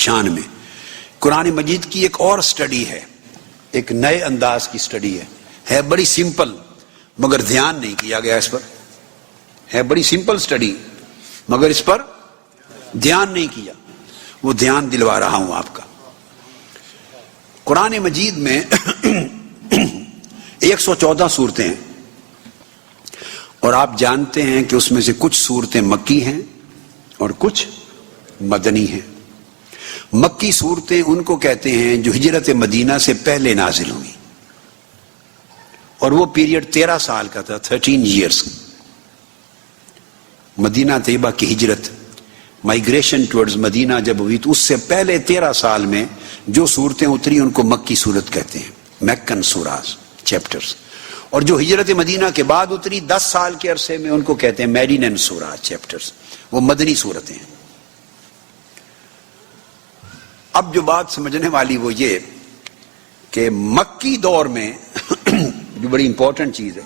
شان میں. قرآن مجید کی ایک اور سٹڈی ہے، ایک نئے انداز کی سٹڈی ہے بڑی سمپل مگر دھیان نہیں کیا گیا اس پر. ہے بڑی سمپل سٹڈی مگر اس پر دھیان نہیں کیا. وہ دھیان دلوا رہا ہوں آپ کا. قرآن مجید میں 114 صورتیں ہیں اور آپ جانتے ہیں کہ اس میں سے کچھ صورتیں مکی ہیں اور کچھ مدنی ہیں. مکی صورتیں ان کو کہتے ہیں جو ہجرت مدینہ سے پہلے نازل ہوئی، اور وہ پیریڈ 13 سال کا تھا، 13 ایئرس. مدینہ طیبہ کی ہجرت، مائیگریشن ٹورڈز مدینہ جب ہوئی تو اس سے پہلے 13 سال میں جو صورتیں اتری ان کو مکی صورت کہتے ہیں، مکن سوراز، چیپٹرز. اور جو ہجرت مدینہ کے بعد اتری 10 سال کے عرصے میں ان کو کہتے ہیں میڈینن سوراز، چیپٹرز. وہ مدنی صورتیں ہیں. اب جو بات سمجھنے والی وہ یہ کہ مکی دور میں جو بڑی امپورٹنٹ چیز ہے،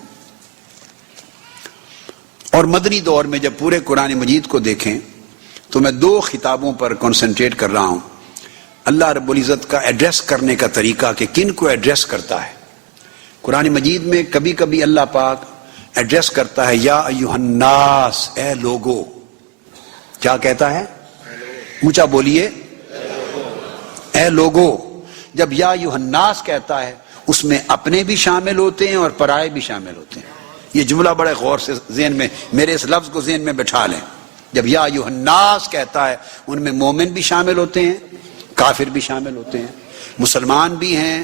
اور مدنی دور میں جب پورے قرآن مجید کو دیکھیں تو میں 2 خطابوں پر کنسنٹریٹ کر رہا ہوں. اللہ رب العزت کا ایڈریس کرنے کا طریقہ کہ کن کو ایڈریس کرتا ہے. قرآن مجید میں کبھی کبھی اللہ پاک ایڈریس کرتا ہے یا ایھا الناس، اے لوگو. کیا کہتا ہے؟ اونچا بولیے، اے لوگو. جب یا ایھا الناس کہتا ہے اس میں اپنے بھی شامل ہوتے ہیں اور پرائے بھی شامل ہوتے ہیں. یہ جملہ بڑے غور سے ذہن میں، میرے اس لفظ کو ذہن میں بٹھا لیں. جب یا ایھا الناس کہتا ہے ان میں مومن بھی شامل ہوتے ہیں، کافر بھی شامل ہوتے ہیں، مسلمان بھی ہیں،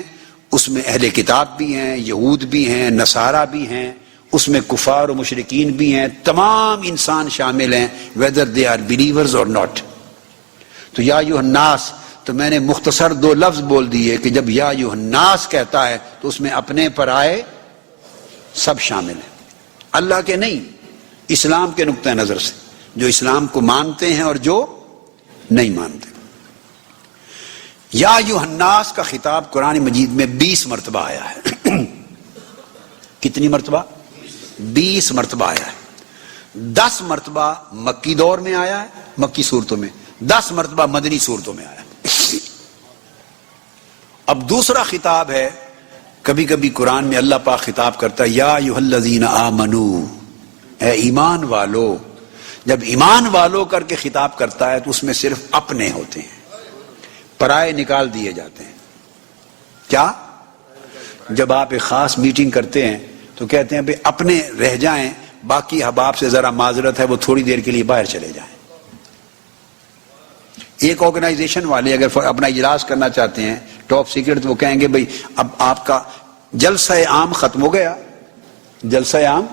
اس میں اہل کتاب بھی ہیں، یہود بھی ہیں، نصارہ بھی ہیں، اس میں کفار و مشرکین بھی ہیں. تمام انسان شامل ہیں whether they are believers or not. تو یا ایھا الناس تو میں نے مختصر 2 لفظ بول دیے کہ جب یا ایھا الناس کہتا ہے تو اس میں اپنے پرائے سب شامل ہیں. اللہ کے نہیں، اسلام کے نقطہ نظر سے، جو اسلام کو مانتے ہیں اور جو نہیں مانتے. یا ایھا الناس کا خطاب قرآن مجید میں 20 مرتبہ آیا ہے. کتنی مرتبہ؟ 20 مرتبہ آیا ہے. 10 مرتبہ مکی دور میں آیا ہے، مکی صورتوں میں، 10 مرتبہ مدنی صورتوں میں آیا ہے. اب دوسرا خطاب ہے، کبھی کبھی قرآن میں اللہ پاک خطاب کرتا ہے یا ایھا الذین آمنو، اے ایمان والو. جب ایمان والو کر کے خطاب کرتا ہے تو اس میں صرف اپنے ہوتے ہیں، پرائے نکال دیے جاتے ہیں. کیا؟ جب آپ ایک خاص میٹنگ کرتے ہیں تو کہتے ہیں بھئی اپنے رہ جائیں، باقی احباب سے ذرا معذرت ہے وہ تھوڑی دیر کے لیے باہر چلے جائیں. ایک آرگنائزیشن والے اگر اپنا اجلاس کرنا چاہتے ہیں ٹاپ سیکرٹ، تو وہ کہیں گے بھئی اب آپ کا جلسہ عام ختم ہو گیا، جلسہ عام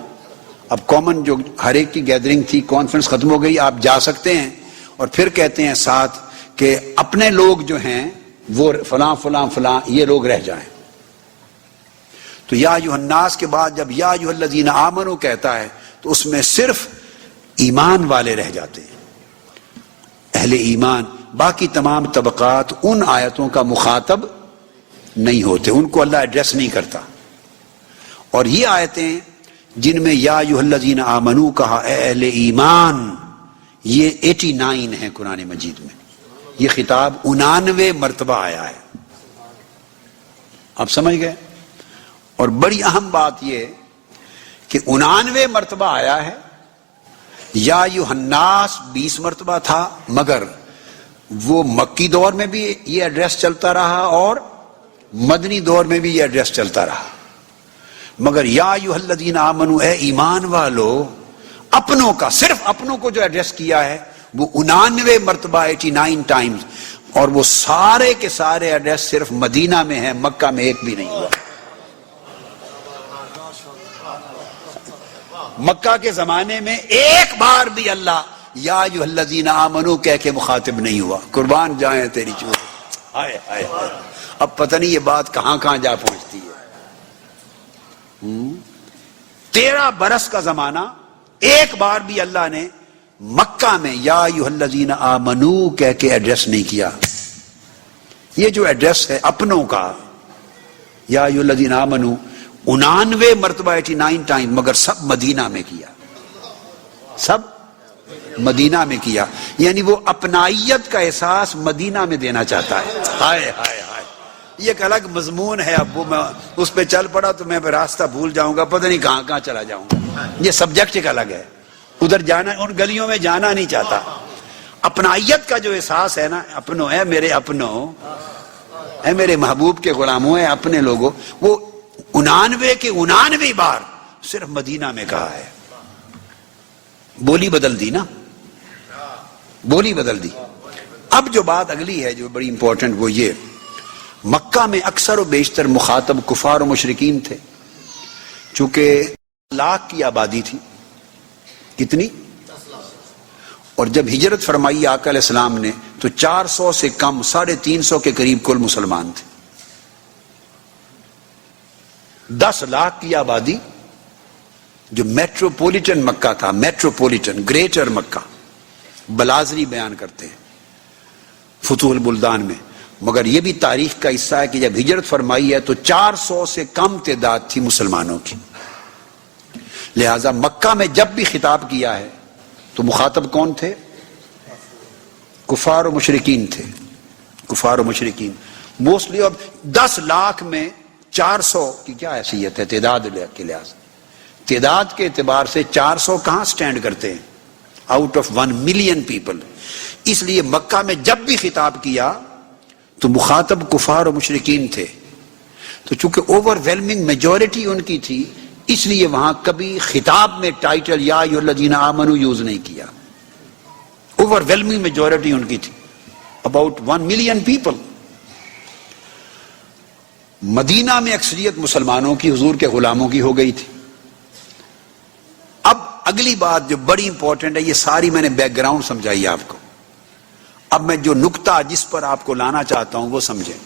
اب کامن جو ہر ایک کی گیدرنگ تھی، کانفرنس ختم ہو گئی، آپ جا سکتے ہیں. اور پھر کہتے ہیں ساتھ کہ اپنے لوگ جو ہیں وہ فلاں فلاں فلاں یہ لوگ رہ جائیں. تو یا ایھا الناس کے بعد جب یا ایھا الذین آمنو کہتا ہے تو اس میں صرف ایمان والے رہ جاتے ہیں، اہل ایمان. باقی تمام طبقات ان آیتوں کا مخاطب نہیں ہوتے، ان کو اللہ ایڈریس نہیں کرتا. اور یہ آیتیں جن میں یا ایھا الذین آمنو کہا، اے اہل ایمان، یہ 89 ہیں قرآن مجید میں. یہ خطاب 89 مرتبہ آیا ہے. آپ سمجھ گئے؟ اور بڑی اہم بات یہ کہ 89 مرتبہ آیا ہے. یا ایھا الناس 20 مرتبہ تھا، مگر وہ مکی دور میں بھی یہ ایڈریس چلتا رہا اور مدنی دور میں بھی یہ ایڈریس چلتا رہا. مگر یا ایھا الذین آمنو، اے ایمان والو، اپنوں کا، صرف اپنوں کو جو ایڈریس کیا ہے وہ 89 مرتبہ، 89 ٹائمز. اور وہ سارے کے سارے ایڈریس صرف مدینہ میں ہیں، مکہ میں ایک بھی نہیں ہوا. مکہ کے زمانے میں ایک بار بھی اللہ یا ایھا الذین آمنو کہہ کے مخاطب نہیں ہوا. قربان جائیں تیری چوٹ. ہائے ہائے ہائے، اب پتہ نہیں یہ بات کہاں کہاں جا پہنچتی ہے. 13 برس کا زمانہ، ایک بار بھی اللہ نے مکہ میں یا ایھا الذین آمنو کہہ کے ایڈریس نہیں کیا. یہ جو ایڈریس ہے اپنوں کا، یا ایھا الذین آمنو 89 مرتبہ 89 ٹائم، مگر سب مدینہ میں کیا. سب مدینہ میں کیا، یعنی وہ اپنائیت کا احساس مدینہ میں دینا چاہتا ہے۔ ہائے ہائے ہائے، یہ ایک الگ مضمون ہے، اب وہ میں اس پہ چل پڑا تو میں راستہ بھول جاؤں گا، پتہ نہیں کہاں کہاں چلا جاؤں گا۔ یہ سبجیکٹ ایک الگ ہے، ادھر جانا، ان گلیوں میں جانا نہیں چاہتا۔ اپنائیت کا جو احساس ہے نا، اپنو اے میرے اپنو، اے میرے محبوب کے غلاموں، اے اپنے لوگوں، وہ 99 کے 99 بار صرف مدینہ میں کہا ہے۔ بولی بدل دی نا، بولی بدل دی۔ اب جو بات اگلی ہے جو بڑی امپورٹنٹ، وہ یہ، مکہ میں اکثر و بیشتر مخاطب کفار و مشرکین تھے، چونکہ 10 لاکھ کی آبادی تھی۔ کتنی؟ اور جب ہجرت فرمائی آقا علیہ السلام نے تو 400 سے کم، 350 کے قریب کل مسلمان تھے۔ 10 لاکھ کی آبادی، جو میٹروپولیٹن مکہ تھا، میٹروپولیٹن گریٹر مکہ، بلازری بیان کرتے ہیں فتوح البلدان میں، مگر یہ بھی تاریخ کا حصہ ہے کہ جب ہجرت فرمائی ہے تو 400 سے کم تعداد تھی مسلمانوں کی۔ لہذا مکہ میں جب بھی خطاب کیا ہے تو مخاطب کون تھے؟ کفار و مشرکین تھے، کفار و مشرکین موسٹلی۔ اب 10 لاکھ میں 400 کی کیا حیثیت ہے تعداد کے لحاظ، تعداد کے اعتبار سے 400 کہاں سٹینڈ کرتے ہیں آؤٹ آف 1 ملین پیپل؟ اس لیے مکہ میں جب بھی خطاب کیا تو مخاطب کفار و مشرکین تھے، تو چونکہ اوور ویلمنگ میجورٹی ان کی تھی، اس لیے وہاں کبھی خطاب میں ٹائٹل یا ایھا الذین آمنوا یوز نہیں کیا۔ اوور ویلمنگ میجورٹی ان کی تھی، اباؤٹ 1 ملین پیپل۔ مدینہ میں اکثریت مسلمانوں کی حضور کے غلاموں کی ہو گئی تھی۔ اب اگلی بات جو بڑی امپورٹنٹ ہے، یہ ساری میں نے بیک گراؤنڈ سمجھائی آپ کو، اب میں جو نقطہ جس پر آپ کو لانا چاہتا ہوں وہ سمجھیں۔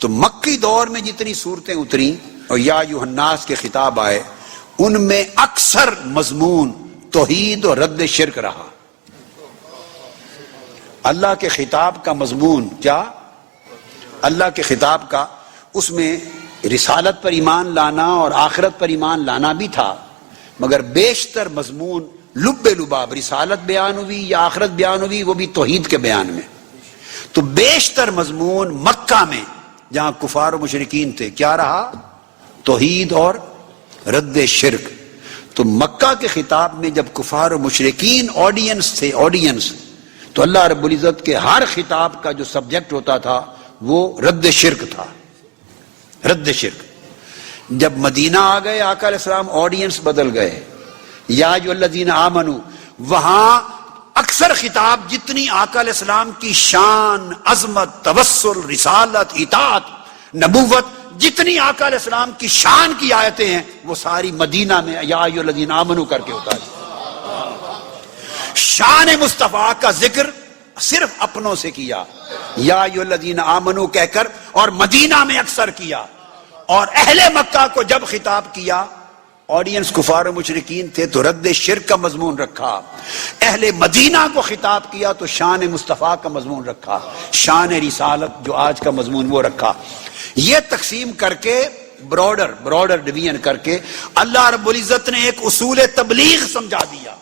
تو مکی دور میں جتنی صورتیں اتری اور یا ایھا الناس کے خطاب آئے، ان میں اکثر مضمون توحید اور رد شرک رہا۔ اللہ کے خطاب کا مضمون کیا؟ اللہ کے خطاب کا، اس میں رسالت پر ایمان لانا اور آخرت پر ایمان لانا بھی تھا، مگر بیشتر مضمون لب لباب رسالت بیان ہوئی یا آخرت بیان ہوئی، وہ بھی توحید کے بیان میں۔ تو بیشتر مضمون مکہ میں جہاں کفار و مشرکین تھے کیا رہا؟ توحید اور رد شرک۔ تو مکہ کے خطاب میں جب کفار و مشرکین آڈینس تھے، آڈینس، تو اللہ رب العزت کے ہر خطاب کا جو سبجیکٹ ہوتا تھا وہ رد شرک تھا، رد شرک۔ جب مدینہ آ گئے آقا علیہ السلام، آڈینس بدل گئے، یا ایھا الذین آمنوا، وہاں اکثر خطاب جتنی آقا علیہ السلام کی شان، عظمت، توسل، رسالت، اطاعت، نبوت، جتنی آقا علیہ السلام کی شان کی آیتیں ہیں وہ ساری مدینہ میں یا ایھا الذین آمنوا کر کے ہوتا ہے۔ شان مصطفیٰ کا ذکر صرف اپنوں سے کیا، یا ایھا الذین آمنوا کہہ کر، اور مدینہ میں اکثر کیا۔ اور اہل مکہ کو جب خطاب کیا، آڈینس کفار و مشرکین تھے تو رد شرک کا مضمون رکھا۔ اہل مدینہ کو خطاب کیا تو شان مصطفیٰ کا مضمون رکھا، شان رسالت جو آج کا مضمون وہ رکھا۔ یہ تقسیم کر کے براڈر ڈویژن کر کے اللہ رب العزت نے ایک اصول تبلیغ سمجھا دیا،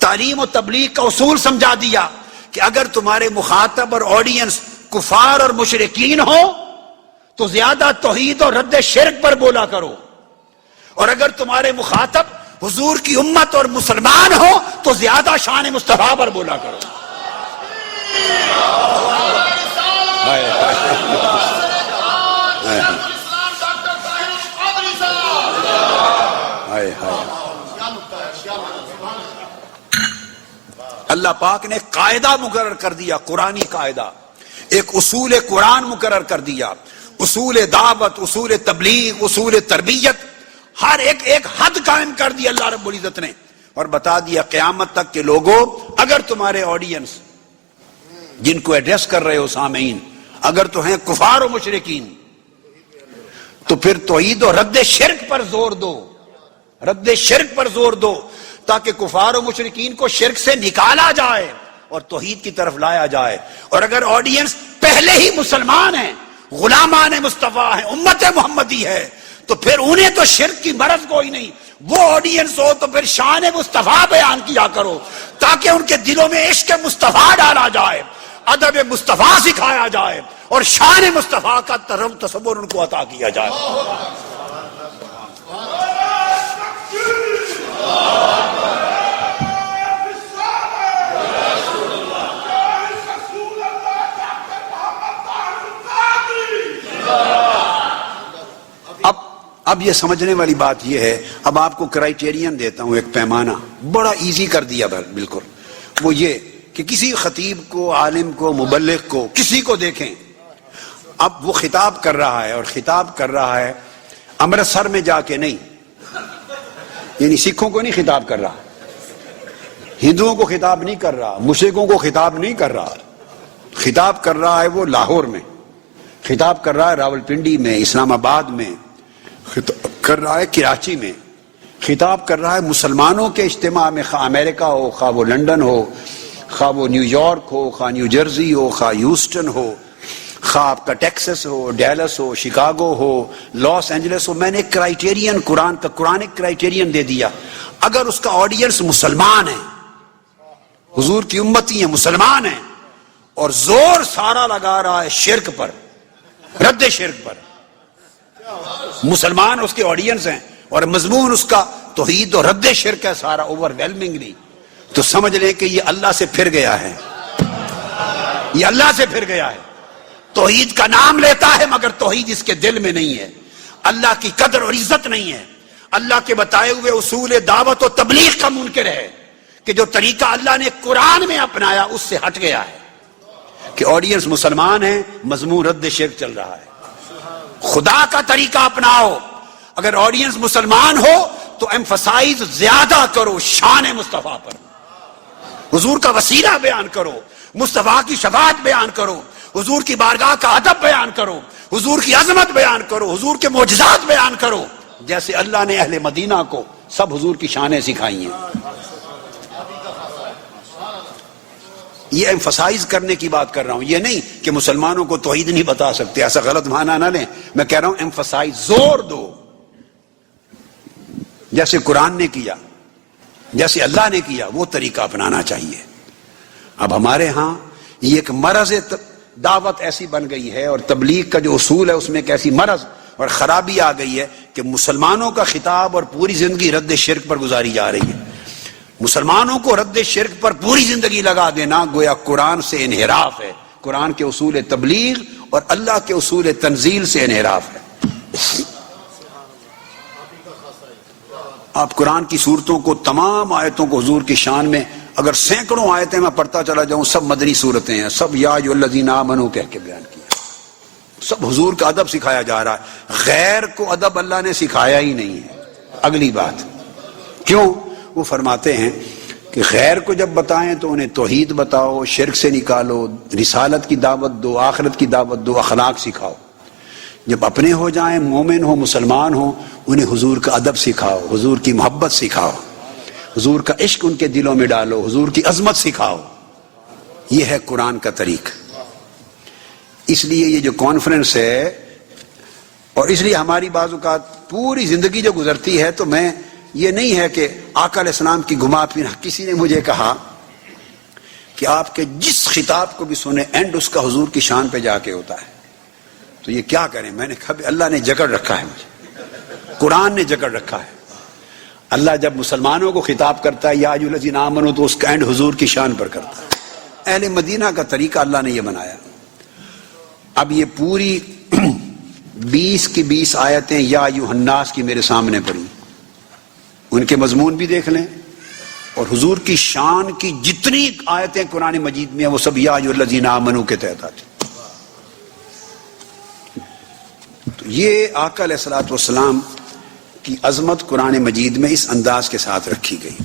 تعلیم و تبلیغ کا اصول سمجھا دیا کہ اگر تمہارے مخاطب اور آڈینس کفار اور مشرکین ہو تو زیادہ توحید اور رد شرک پر بولا کرو، اور اگر تمہارے مخاطب حضور کی امت اور مسلمان ہو تو زیادہ شان مصطفیٰ پر بولا کرو۔ اللہ پاک نے قاعدہ مقرر کر دیا، قرآنی قاعدہ، ایک اصول قرآن مقرر کر دیا، اصول دعوت، اصول تبلیغ، اصول تربیت، ہر ایک حد قائم کر دی اللہ رب العزت نے، اور بتا دیا قیامت تک کے لوگوں، اگر تمہارے آڈینس جن کو ایڈریس کر رہے ہو سامعین اگر تو ہیں کفار و مشرکین، تو پھر توحید و رد شرک پر زور دو، رد شرک پر زور دو، تاکہ کفار و مشرکین کو شرک سے نکالا جائے اور توحید کی طرف لایا جائے۔ اور اگر آڈینس پہلے ہی مسلمان ہیں، غلامان مصطفیٰ ہیں، امت محمدی ہے، تو پھر انہیں تو شرک کی مرض کوئی نہیں. وہ آڈینس ہو تو پھر شان مصطفیٰ بیان کیا کرو تاکہ ان کے دلوں میں عشق مصطفیٰ ڈالا جائے، ادب مصطفیٰ سکھایا جائے اور شان مصطفیٰ کا تصور ان کو عطا کیا جائے. اب یہ سمجھنے والی بات یہ ہے، اب آپ کو کرائیٹیرین دیتا ہوں، ایک پیمانہ بڑا ایزی کر دیا بالکل. وہ یہ کہ کسی خطیب کو، عالم کو، مبلغ کو، کسی کو دیکھیں، اب وہ خطاب کر رہا ہے اور خطاب کر رہا ہے امرتسر میں جا کے نہیں، یعنی سکھوں کو نہیں خطاب کر رہا، ہندوؤں کو خطاب نہیں کر رہا، مشرکوں کو خطاب نہیں کر رہا، خطاب کر رہا ہے وہ لاہور میں، خطاب کر رہا ہے راولپنڈی میں، اسلام آباد میں، خطاب کر رہا ہے کراچی میں، خطاب کر رہا ہے مسلمانوں کے اجتماع میں، خواہ امریکہ ہو، خواہ وہ لندن ہو، خواہ وہ نیو یارک ہو، خواہ نیو جرسی ہو، خواہ ہیوسٹن ہو، خواہ آپ کا ٹیکسس ہو، ڈیلس ہو، شکاگو ہو، لاس اینجلس ہو. میں نے کرائیٹیرین قرآن کا قرآنک کرائیٹیرین دے دیا. اگر اس کا آڈینس مسلمان ہے، حضور کی امتی ہیں، مسلمان ہیں، اور زور سارا لگا رہا ہے شرک پر، رد شرک پر، مسلمان اس کے آڈینس ہیں اور مضمون اس کا توحید و رد شرک ہے سارا اوور ویلمنگلی، تو سمجھ لیں کہ یہ اللہ سے پھر گیا ہے، یہ اللہ سے پھر گیا ہے. توحید کا نام لیتا ہے مگر توحید اس کے دل میں نہیں ہے، اللہ کی قدر اور عزت نہیں ہے، اللہ کے بتائے ہوئے اصول دعوت و تبلیغ کا منکر ہے کہ جو طریقہ اللہ نے قرآن میں اپنایا اس سے ہٹ گیا ہے کہ آڈینس مسلمان ہے، مضمون رد شرک چل رہا ہے. خدا کا طریقہ اپناؤ. اگر آڈینس مسلمان ہو تو ایمفسائز زیادہ کرو شان مصطفیٰ پر، حضور کا وسیلہ بیان کرو، مصطفیٰ کی شفاعت بیان کرو، حضور کی بارگاہ کا ادب بیان کرو، حضور کی عظمت بیان کرو، حضور کے معجزات بیان کرو، جیسے اللہ نے اہل مدینہ کو سب حضور کی شانیں سکھائی ہیں. یہ ایمفسائز کرنے کی بات کر رہا ہوں، یہ نہیں کہ مسلمانوں کو توحید نہیں بتا سکتے، ایسا غلط معنی نہ لیں. میں کہہ رہا ہوں ایمفسائز، زور دو، جیسے قرآن نے کیا، جیسے اللہ نے کیا، وہ طریقہ اپنانا چاہیے. اب ہمارے ہاں یہ ایک مرض دعوت ایسی بن گئی ہے اور تبلیغ کا جو اصول ہے اس میں ایک ایسی مرض اور خرابی آ گئی ہے کہ مسلمانوں کا خطاب اور پوری زندگی رد شرک پر گزاری جا رہی ہے. مسلمانوں کو رد شرک پر پوری زندگی لگا دینا گویا قرآن سے انحراف ہے، قرآن کے اصول تبلیغ اور اللہ کے اصول تنزیل سے انحراف ہے. آپ قرآن کی صورتوں کو، تمام آیتوں کو حضور کی شان میں، اگر سینکڑوں آیتیں میں پڑھتا چلا جاؤں، سب مدنی صورتیں ہیں، سب یا ایھا الذین آمنوا کہہ کے بیان کیا، سب حضور کا ادب سکھایا جا رہا ہے. غیر کو ادب اللہ نے سکھایا ہی نہیں ہے. اگلی بات کیوں؟ وہ فرماتے ہیں کہ غیر کو جب بتائیں تو انہیں توحید بتاؤ، شرک سے نکالو، رسالت کی دعوت دو، آخرت کی دعوت دو، اخلاق سکھاؤ. جب اپنے ہو جائیں، مومن ہو، مسلمان ہو، انہیں حضور کا ادب سکھاؤ، حضور کی محبت سکھاؤ، حضور کا عشق ان کے دلوں میں ڈالو، حضور کی عظمت سکھاؤ. یہ ہے قرآن کا طریقہ. اس لیے یہ جو کانفرنس ہے، اور اس لیے ہماری بعض اوقات پوری زندگی جو گزرتی ہے، تو میں یہ نہیں ہے کہ آقا علیہ السلام کی گھما پھرنا. کسی نے مجھے کہا کہ آپ کے جس خطاب کو بھی سنیں اینڈ اس کا حضور کی شان پہ جا کے ہوتا ہے، تو یہ کیا کریں؟ میں نے کہا اللہ نے جکڑ رکھا ہے مجھے، قرآن نے جکڑ رکھا ہے. اللہ جب مسلمانوں کو خطاب کرتا ہے یا ایھا الذین آمنوا، تو اس کا اینڈ حضور کی شان پر کرتا ہے. اہل مدینہ کا طریقہ اللہ نے یہ بنایا. اب یہ پوری 20 کی 20 آیتیں یا ایھا الناس کی میرے سامنے پڑی، ان کے مضمون بھی دیکھ لیں اور حضور کی شان کی جتنی آیتیں قرآن مجید میں ہیں وہ سب یا ایھا الذین آمنوا کے تحت آتی. تو یہ آقا علیہ الصلوۃ والسلام کی عظمت قرآن مجید میں اس انداز کے ساتھ رکھی گئی.